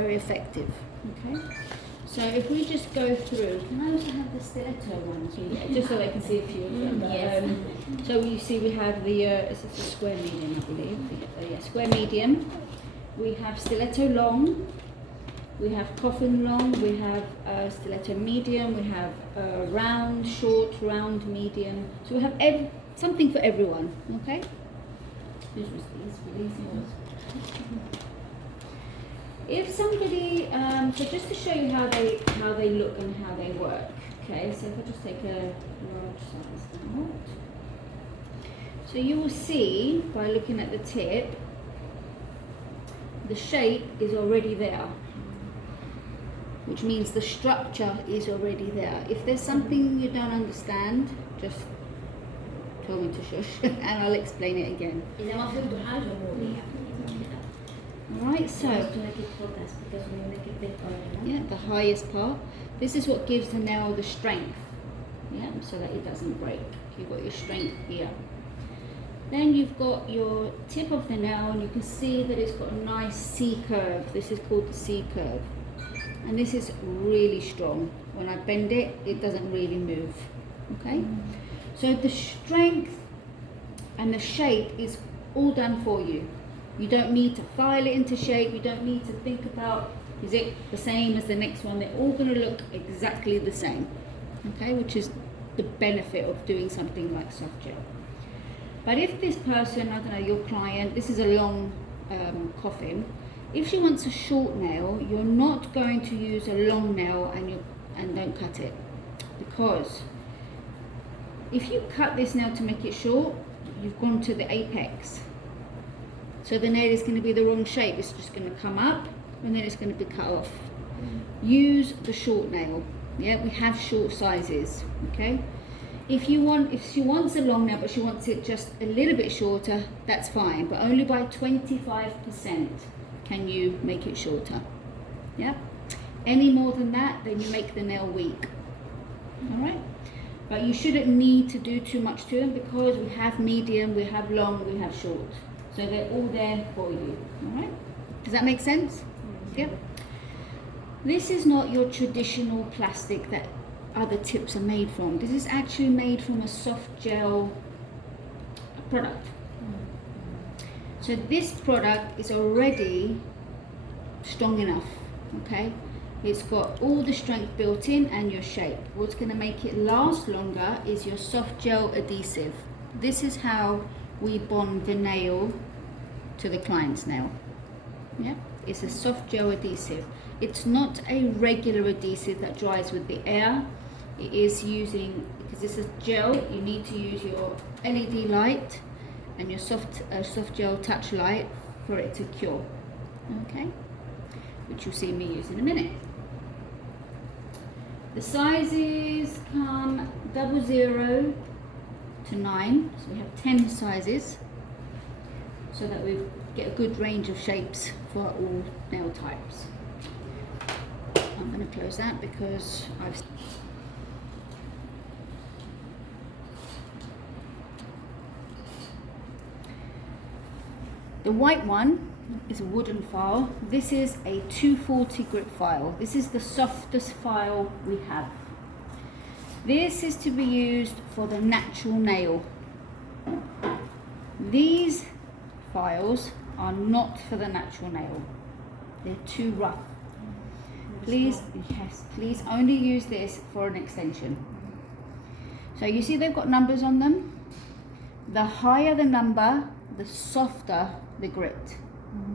very effective. Okay, so if we just go through, can I also have the stiletto ones? Yeah, just so they can see a few of them. Yes. So you see we have the, is this a square medium, I believe? Yeah, square medium. We have stiletto long. We have coffin long. We have stiletto medium. We have round, short, round, medium. So we have something for everyone. Okay. This was these. If somebody, so just to show you how they look and how they work. Okay, so if I just take a large size out. So you will see by looking at the tip, the shape is already there, which means the structure is already there. If there's something you don't understand, just tell me to shush and I'll explain it again. Alright, so to make it focus, because when you make it big, yeah, the highest part. This is what gives the nail the strength. Yeah, so that it doesn't break. You've got your strength here. Then you've got your tip of the nail, and you can see that it's got a nice C curve. This is called the C curve. And this is really strong. When I bend it, it doesn't really move. Okay? So the strength and the shape is all done for you. You don't need to file it into shape. You don't need to think about, is it the same as the next one? They're all going to look exactly the same. Okay? Which is the benefit of doing something like soft gel. But if this person, I don't know, your client, this is a long coffin. If she wants a short nail, you're not going to use a long nail and don't cut it. Because if you cut this nail to make it short, you've gone to the apex. So the nail is going to be the wrong shape. It's just going to come up and then it's going to be cut off. Use the short nail. Yeah, we have short sizes. Okay. If she wants a long nail but she wants it just a little bit shorter, that's fine. But only by 25% can you make it shorter. Yeah. Any more than that, then you make the nail weak. All right. But you shouldn't need to do too much to them because we have medium, we have long, we have short. So they're all there for you. All right. Does that make sense? Yeah. This is not your traditional plastic that other tips are made from. This is actually made from a soft gel product. So this product is already strong enough. Okay. It's got all the strength built in and your shape. What's going to make it last longer is your soft gel adhesive. This is how we bond the nail to the client's nail. Yeah, it's a soft gel adhesive. It's not a regular adhesive that dries with the air. It is using, because it's a gel, you need to use your LED light and your soft gel touch light for it to cure. Okay, which you'll see me use in a minute. The sizes come 00 to 9, so we have 10 sizes, so that we get a good range of shapes for all nail types. I'm going to close that because I've... The white one is a wooden file. This is a 240 grit file. This is the softest file we have. This is to be used for the natural nail. These files are not for the natural nail. They're too rough. Please only use this for an extension. So you see they've got numbers on them. The higher the number, the softer the grit.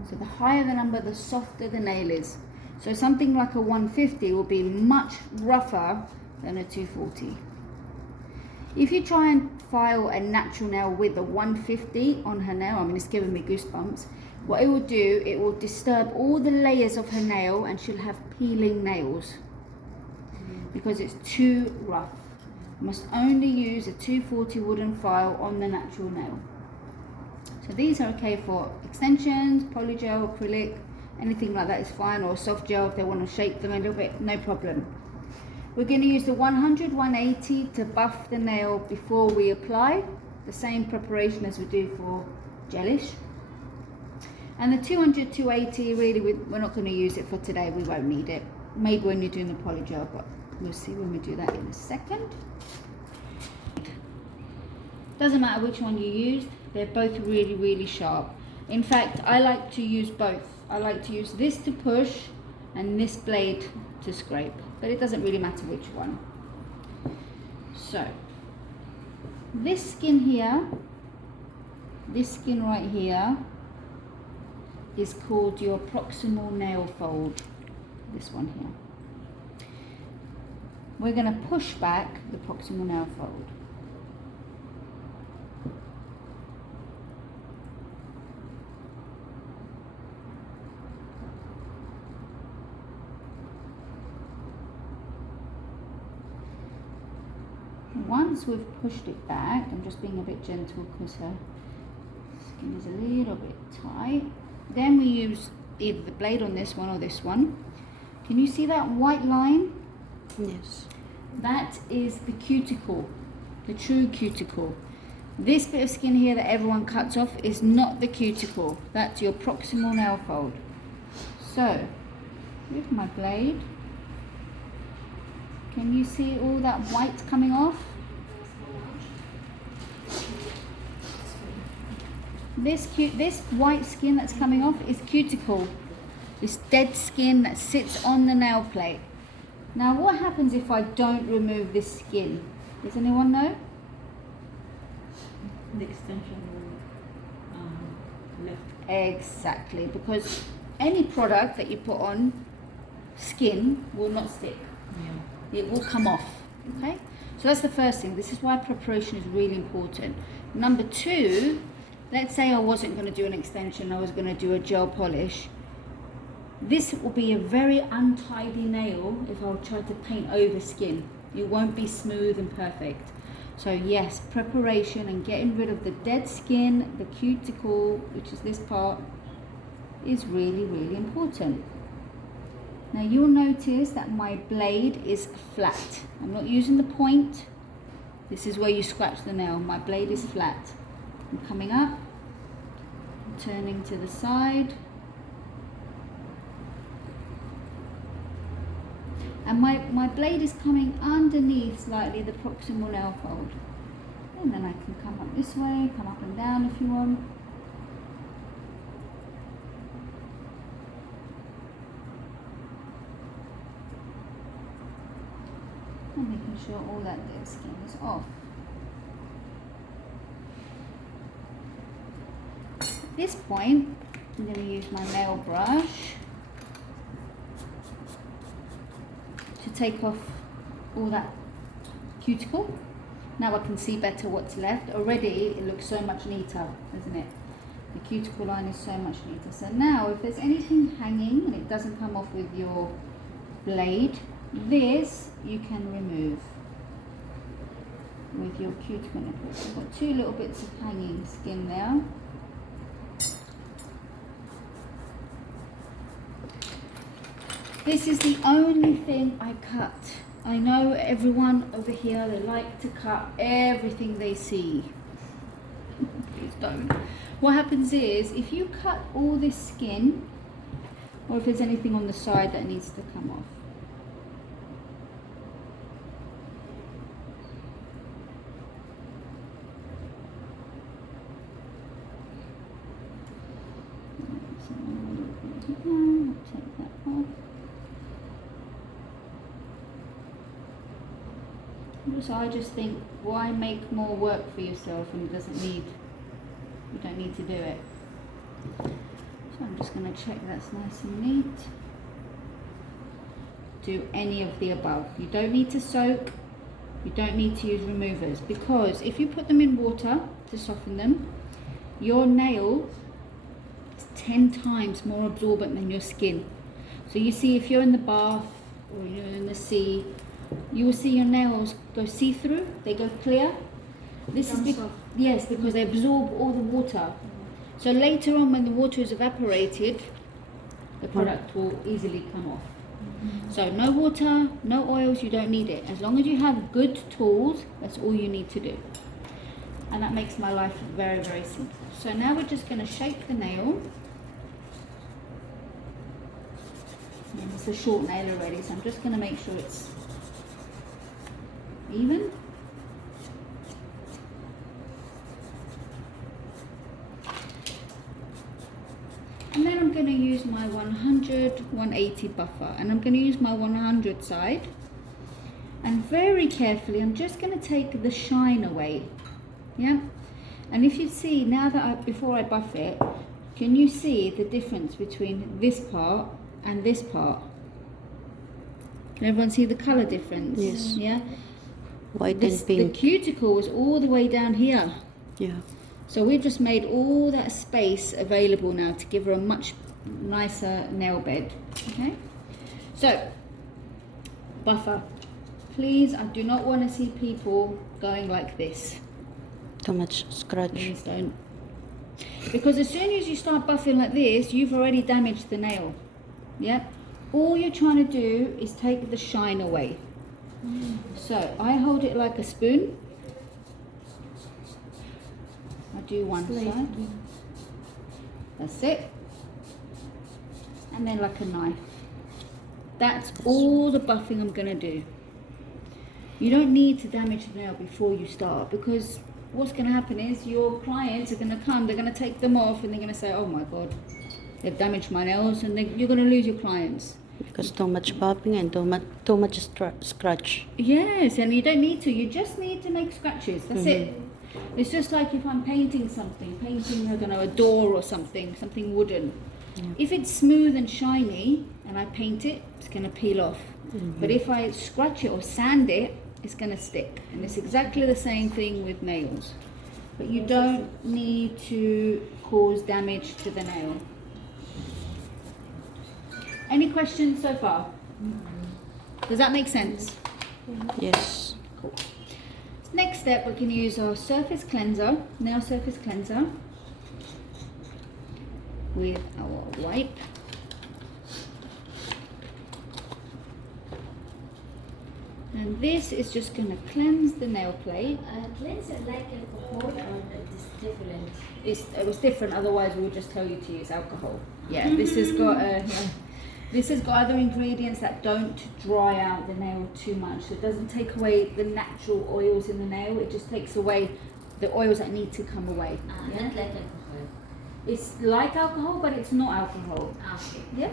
So the higher the number, the softer the nail is. So something like a 150 will be much rougher than a 240. If you try and file a natural nail with a 150 on her nail, I mean, it's giving me goosebumps. What it will do, it will disturb all the layers of her nail and she'll have peeling nails because it's too rough. You must only use a 240 wooden file on the natural nail. So these are okay for extensions, polygel, acrylic, anything like that is fine, or soft gel if they want to shape them a little bit, no problem. We're going to use the 100, 180 to buff the nail before we apply. The same preparation as we do for gelish. And the 200, 280, really, we're not going to use it for today. We won't need it. Maybe when you're doing the polygel, but we'll see when we do that in a second. Doesn't matter which one you use. They're both really, really sharp. In fact, I like to use both. I like to use this to push and this blade to scrape. But it doesn't really matter which one. So, this skin here, this skin right here, is called your proximal nail fold. This one here. We're going to push back the proximal nail fold. Once we've pushed it back, I'm just being a bit gentle because her skin is a little bit tight. Then we use either the blade on this one or this one. Can you see that white line? Yes. That is the cuticle, the true cuticle. This bit of skin here that everyone cuts off is not the cuticle. That's your proximal nail fold. So, with my blade, can you see all that white coming off? This white skin that's coming off is cuticle. This dead skin that sits on the nail plate. Now what happens if I don't remove this skin? Does anyone know? The extension will left. Exactly, because any product that you put on skin will not stick. Yeah. It will come off. Okay? So that's the first thing. This is why preparation is really important. Number two, let's say I wasn't going to do an extension, I was going to do a gel polish. This will be a very untidy nail if I try to paint over skin. It won't be smooth and perfect. So yes, preparation and getting rid of the dead skin, the cuticle, which is this part, is really, really important. Now you'll notice that my blade is flat. I'm not using the point. This is where you scratch the nail. My blade is flat. I'm coming up, I'm turning to the side. And my blade is coming underneath slightly the proximal nail fold. And then I can come up this way, come up and down if you want. And making sure all that dead skin is off. At this point, I'm going to use my nail brush to take off all that cuticle. Now I can see better what's left. Already it looks so much neater, isn't it? The cuticle line is so much neater. So now if there's anything hanging and it doesn't come off with your blade, this you can remove with your cuticle nipple. So I've got two little bits of hanging skin there. This is the only thing I cut. I know everyone over here, they like to cut everything they see. Please don't. What happens is, if you cut all this skin, or if there's anything on the side that needs to come off, take that off. So I just think, why make more work for yourself when you don't need to do it. So I'm just going to check that's nice and neat. Do any of the above. You don't need to soak, you don't need to use removers, because if you put them in water to soften them, your nail is 10 times more absorbent than your skin. So you see, if you're in the bath or you're in the sea, you will see your nails go see-through, they go clear. This is yes, because they absorb all the water. So later on, when the water is evaporated, the product will easily come off. So no water, no oils, you don't need it. As long as you have good tools, that's all you need to do. And that makes my life very, very simple. So now we're just going to shape the nail. And it's a short nail already, so I'm just going to make sure it's even. And then I'm going to use my 180 buffer, and I'm going to use my 100 side, and very carefully I'm just going to take the shine away. Yeah, and if you see now that before I buff it, can you see the difference between this part and this part? Can everyone see the color difference? Yes. Yeah. White The and pink. cuticle was all the way down here. Yeah. So we've just made all that space available now to give her a much nicer nail bed. Okay. So, buffer. Please, I do not want to see people going like this. Too much scratch. Please don't. Because as soon as you start buffing like this, you've already damaged the nail. Yeah? All you're trying to do is take the shine away. So, I hold it like a spoon. I do one side. That's it. And then like a knife. That's all the buffing I'm going to do. You don't need to damage the nail before you start, because what's going to happen is your clients are going to come, they're going to take them off, and they're going to say, oh my god, they've damaged my nails, and you're going to lose your clients. Because too much popping and too much scratch. Yes, and you don't need to. You just need to make scratches. That's it. It's just like if I'm painting something, I don't know, a door or something wooden. Yeah. If it's smooth and shiny and I paint it, it's going to peel off. But if I scratch it or sand it, it's going to stick. And it's exactly the same thing with nails. But you don't need to cause damage to the nail. Any questions so far? Does that make sense? Yes. Cool. Next step, we can use our surface cleanser, nail surface cleanser, with our wipe. And this is just going to cleanse the nail plate. Cleanser like alcohol or this different? It was different, otherwise we would just tell you to use alcohol. Yeah, this has got this has got other ingredients that don't dry out the nail too much. So it doesn't take away the natural oils in the nail. It just takes away the oils that need to come away. Not like alcohol. It's like alcohol, but it's not alcohol. Okay. Yeah.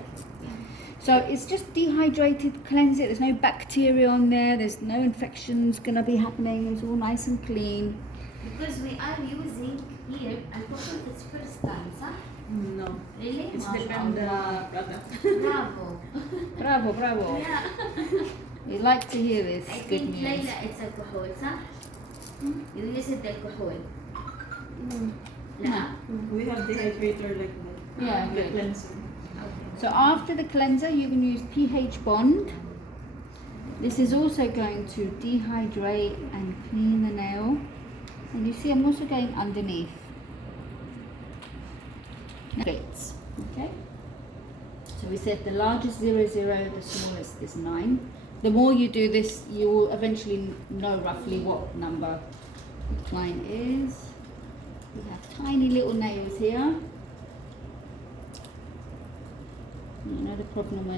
So it's just dehydrated, cleanse it. There's no bacteria on there. There's no infections gonna be happening. It's all nice and clean. Because we are using here alcohol this first time, huh? No, Really? it's depend the product. Bravo. Bravo, bravo. Yeah. We like to hear this. I Good think news. Layla it's alcohol, huh? You use it alcohol. No. We have dehydrator like that. Yeah, The good. cleanser. Okay. So after the cleanser, you can use pH bond. This is also going to dehydrate and clean the nail. And you see, I'm also going underneath. Bits. Okay. So we said the largest 0, 0, the smallest is 9. The more you do this, you will eventually know roughly what number the client is. We have tiny little nails here. You know the problem when